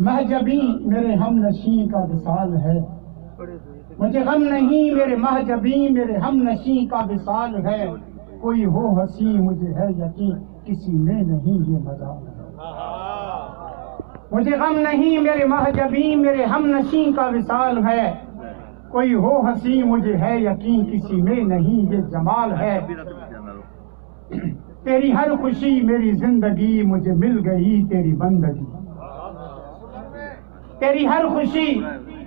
مہجبی میرے ہم نشیں کا وصال ہے، مجھے غم نہیں میرے مہجبی میرے ہم نشیں کا وصال ہے، کوئی ہو ہنسی مجھے ہے یقین کسی میں نہیں یہ مجال ہے، مجھے غم نہیں میرے مہجبی میرے ہم نشیں کا وصال ہے، کوئی ہو ہنسی مجھے ہے یقین کسی میں نہیں یہ جمال ہے، تیری ہر خوشی میری زندگی مجھے مل گئی تیری بندگی، تیری ہر خوشی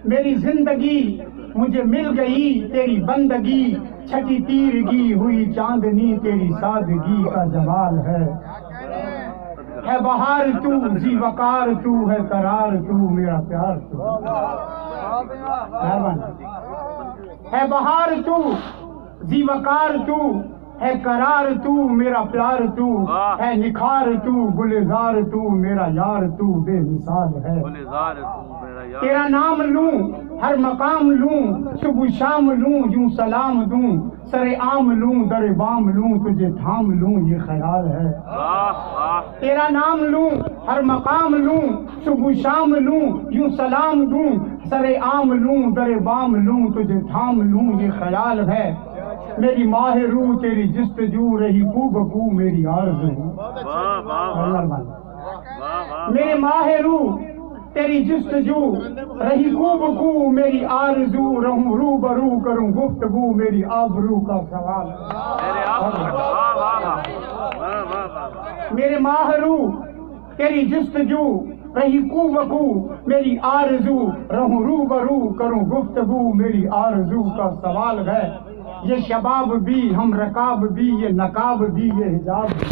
میری زندگی مجھے مل گئی تیری بندگی، چھٹی تیرگی ہوئی چاندنی تیری سادگی کا جمال ہے بہار تو ذی وقار تو ہے قرار تو میرا پیار تو، ہے بہار تو ذی وقار تو ہے قرار تو میرا پیار تو، ہے نکھار تو گلزار تو میرا یار تو بے مثال ہے، تیرا نام لوں ہر مقام لوں صبح شام لوں یوں سلام دوں، سر عام لوں در بام لوں تجھے تھام لوں یہ خیال ہے، تیرا نام لوں ہر مقام لوں صبح شام لوں یوں سلام دوں، سر عام لوں در بام لوں تجھے تھام لوں یہ خیال ہے، میری ماہ روح تیری جستجو رہی کو بکو میری آرزو، میرے ماہ روح تیری جستجو رہی کو بکو میری آرزو، رہوں رو برو کروں گفتگو میری آبرو کا سوال، میرے ماہ روح تیری جستجو رہی کو بکو میری آرزو، رہوں رو برو کروں گفتگو میری آرزو کا سوال ہے، یہ شباب بھی ہم رکاب بھی یہ نقاب بھی یہ حجاب بھی